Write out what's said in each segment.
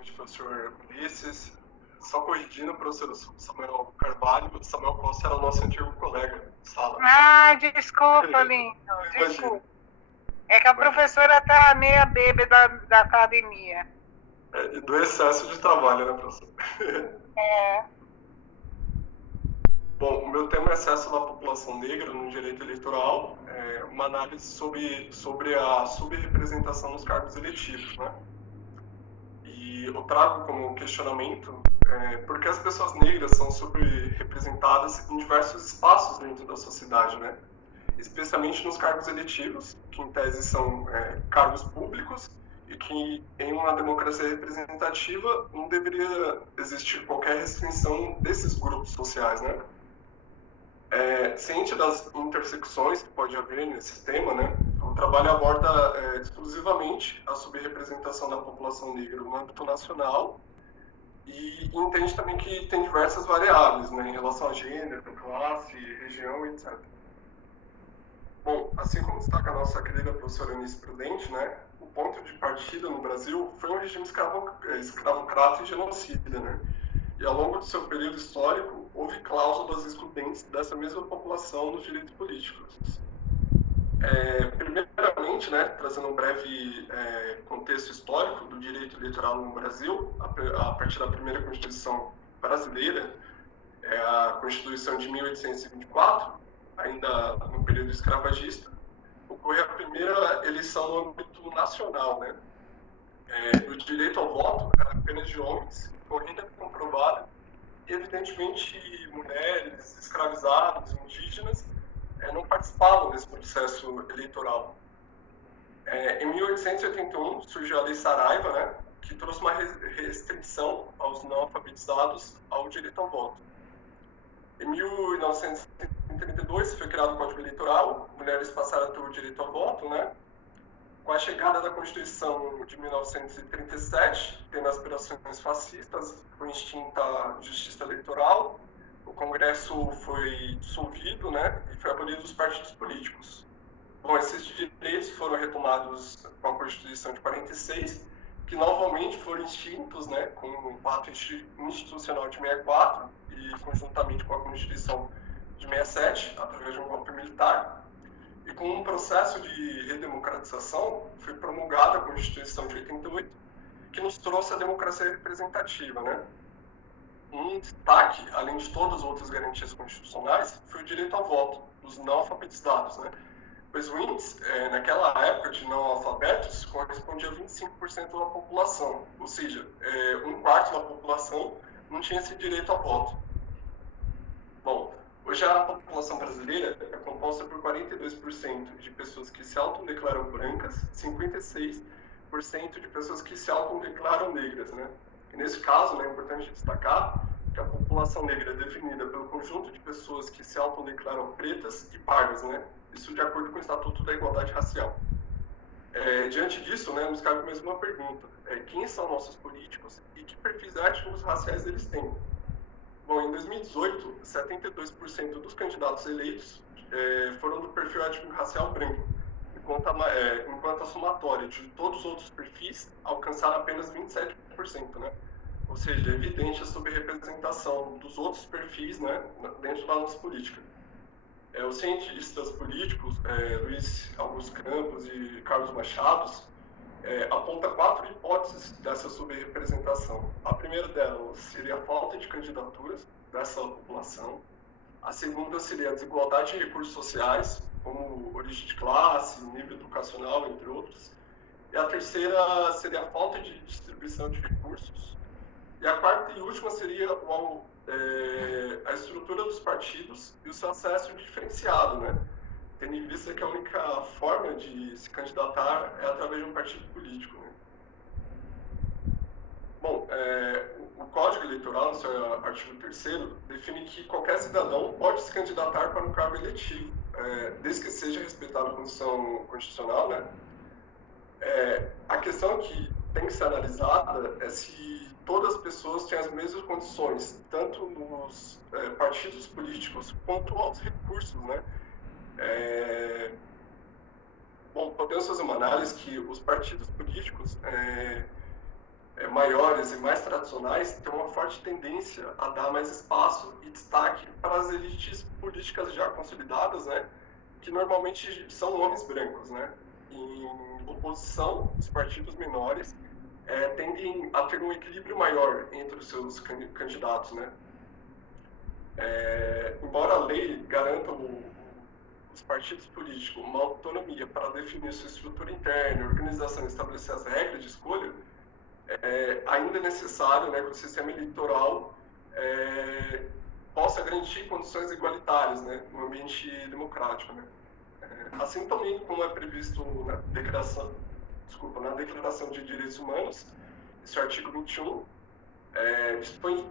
noite, professor Ulisses. Só corrigindo, professor Samuel Carvalho. Samuel Costa era o nosso antigo colega de sala. Ah, desculpa, lindo. Desculpa. É que a professora tá meia bêbada da academia. Do excesso de trabalho, né, professor? É. Bom, o meu tema é excesso da população negra no direito eleitoral, uma análise sobre a subrepresentação nos cargos eletivos, né? E eu trago como questionamento por que as pessoas negras são subrepresentadas em diversos espaços dentro da sociedade, né? Especialmente nos cargos eletivos, que em tese são cargos públicos e que em uma democracia representativa não deveria existir qualquer restrição desses grupos sociais, né? Ciente das intersecções que pode haver nesse tema, né, o trabalho aborda exclusivamente a subrepresentação da população negra no âmbito nacional e entende também que tem diversas variáveis, né, em relação a gênero, classe, região, etc. Bom, assim como destaca a nossa querida professora Eunice Prudente, né, o ponto de partida no Brasil foi um regime escravocrata e genocida, né? E ao longo do seu período histórico, houve cláusulas excludentes dessa mesma população nos direitos políticos. Primeiramente, né, trazendo um breve contexto histórico do direito eleitoral no Brasil, a partir da primeira Constituição brasileira, a Constituição de 1824, ainda no período escravagista, ocorreu a primeira eleição no âmbito nacional, né? O direito ao voto era apenas de homens, com renda comprovada, e evidentemente mulheres, escravizados, indígenas, não participavam desse processo eleitoral. Em 1881 surgiu a Lei Saraiva, né, que trouxe uma restrição aos não alfabetizados ao direito ao voto. Em 1932 foi criado o Código Eleitoral, mulheres passaram a ter o direito ao voto, né? Com a chegada da Constituição de 1937, tendo aspirações fascistas, foi extinta a justiça eleitoral, o Congresso foi dissolvido, né, e foi abolido os partidos políticos. Bom, esses direitos foram retomados com a Constituição de 46, que novamente foram extintos, né, com o Pacto Institucional de 64 e conjuntamente com a Constituição de 67, através de um golpe militar. E com um processo de redemocratização, foi promulgada a Constituição de 88, que nos trouxe a democracia representativa, né? Um destaque, além de todas as outras garantias constitucionais, foi o direito ao voto dos não alfabetizados, né? Pois o índice, naquela época de não alfabetos, correspondia a 25% da população, ou seja, um quarto da população não tinha esse direito ao voto. Bom, hoje a população brasileira é composta por 42% de pessoas que se autodeclaram brancas, 56% de pessoas que se autodeclaram negras, né? E nesse caso, né, é importante destacar que a população negra é definida pelo conjunto de pessoas que se autodeclaram pretas e pardas, né? Isso de acordo com o Estatuto da Igualdade Racial. Diante disso, né, nos cabe mais uma pergunta. Quem são nossos políticos e que perfis étnicos raciais eles têm? Bom, em 2018, 72% dos candidatos eleitos foram do perfil étnico-racial branco, enquanto a somatória de todos os outros perfis alcançaram apenas 27%, né? Ou seja, é evidente a subrepresentação dos outros perfis, né, dentro da nossa política. Os cientistas políticos, Luiz Augusto Campos e Carlos Machado, aponta 4 hipóteses dessa subrepresentação. A primeira delas seria a falta de candidaturas dessa população. A segunda seria a desigualdade de recursos sociais, como origem de classe, nível educacional, entre outros. E a terceira seria a falta de distribuição de recursos. E a quarta e última seria a estrutura dos partidos e o seu acesso diferenciado, né? Tendo em vista que a única forma de se candidatar é através de um partido político, né? Bom, o Código Eleitoral, no seu artigo 3º, define que qualquer cidadão pode se candidatar para um cargo eletivo, desde que seja respeitada a Constituição Constitucional, né? A questão que tem que ser analisada é se todas as pessoas têm as mesmas condições, tanto nos partidos políticos quanto aos recursos, né? Bom, podemos fazer uma análise que os partidos políticos maiores e mais tradicionais têm uma forte tendência a dar mais espaço e destaque para as elites políticas já consolidadas, né, que normalmente são homens brancos, né. Em oposição, os partidos menores tendem a ter um equilíbrio maior entre os seus candidatos, né. Embora a lei garanta os partidos políticos uma autonomia para definir sua estrutura interna, organização e estabelecer as regras de escolha, ainda é necessário, né, que o sistema eleitoral possa garantir condições igualitárias, né, no ambiente democrático, né. Assim também como é previsto na Declaração de Direitos Humanos, esse artigo 21 dispõe que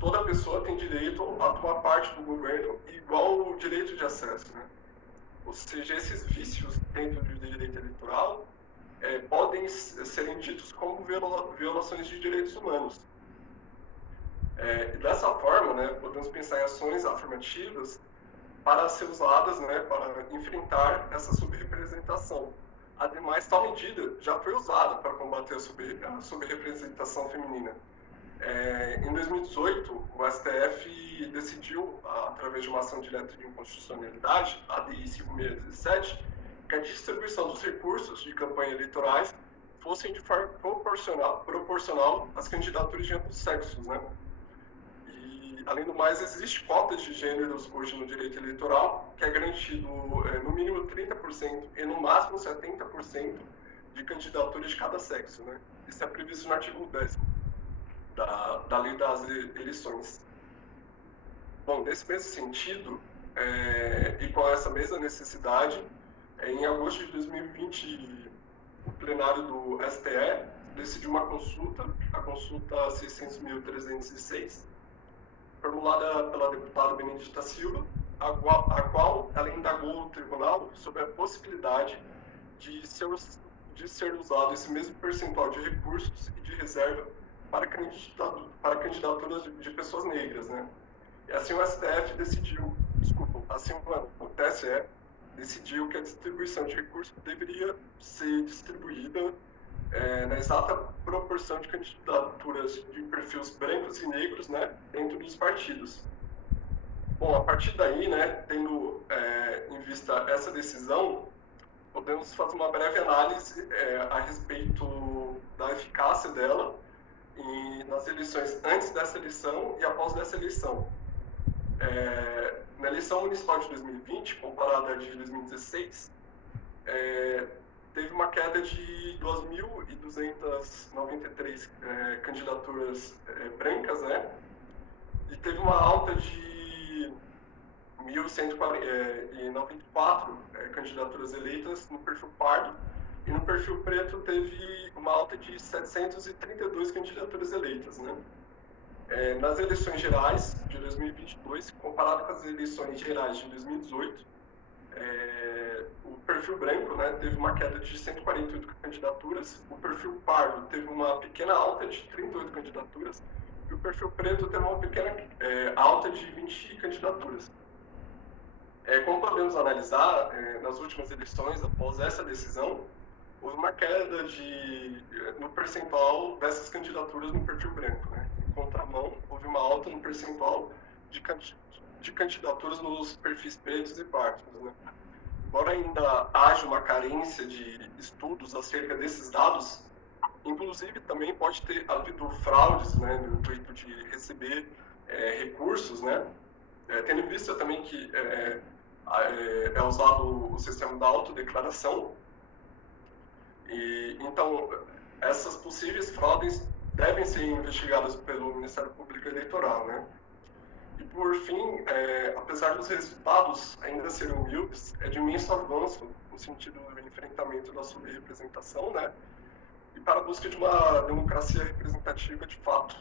toda pessoa tem direito a tomar parte do governo igual direito de acesso, né. Ou seja, esses vícios dentro do direito eleitoral podem serem ditos como violações de direitos humanos. E dessa forma, né, podemos pensar em ações afirmativas para ser usadas, né, para enfrentar essa subrepresentação. Ademais, tal medida já foi usada para combater a subrepresentação feminina. Em 2018, o STF decidiu, através de uma ação direta de inconstitucionalidade, a ADI 5617, que a distribuição dos recursos de campanha eleitorais fossem de forma proporcional às candidaturas de ambos sexos, né? E, além do mais, existe cotas de gêneros hoje no direito eleitoral, que é garantido no mínimo 30% e no máximo 70% de candidaturas de cada sexo, né? Isso é previsto no artigo 10º da Lei das Eleições. Bom, nesse mesmo sentido, e com essa mesma necessidade, em agosto de 2020, o plenário do STE decidiu uma consulta, a consulta 600.306, formulada pela deputada Benedita Silva, a qual ela indagou o tribunal sobre a possibilidade de ser usado esse mesmo percentual de recursos e de reserva para candidaturas de pessoas negras, né? E assim o STF decidiu, o TSE decidiu que a distribuição de recursos deveria ser distribuída na exata proporção de candidaturas de perfis brancos e negros, né, dentro dos partidos. Bom, a partir daí, né, tendo em vista essa decisão, podemos fazer uma breve análise a respeito da eficácia dela nas eleições antes dessa eleição e após dessa eleição. Na eleição municipal de 2020, comparada à de 2016, teve uma queda de 2.293 candidaturas brancas, né? E teve uma alta de 1.194 candidaturas eleitas no perfil pardo, e no perfil preto teve uma alta de 732 candidaturas eleitas, né? Nas eleições gerais de 2022, comparado com as eleições gerais de 2018, o perfil branco, né, teve uma queda de 148 candidaturas, o perfil pardo teve uma pequena alta de 38 candidaturas, e o perfil preto teve uma pequena alta de 20 candidaturas. Como podemos analisar, nas últimas eleições, após essa decisão, houve uma queda no percentual dessas candidaturas no perfil branco, né? Em contramão, houve uma alta no percentual de candidaturas nos perfis pretos e pardos, né? Embora ainda haja uma carência de estudos acerca desses dados, inclusive também pode ter havido fraudes, né, no intuito de receber recursos, né? Tendo em vista também que é usado o sistema da autodeclaração. E, então, essas possíveis fraudes devem ser investigadas pelo Ministério Público Eleitoral, né? E, por fim, apesar dos resultados ainda serem humildes, é de imenso avanço no sentido do enfrentamento da subrepresentação, né? E para a busca de uma democracia representativa de fato.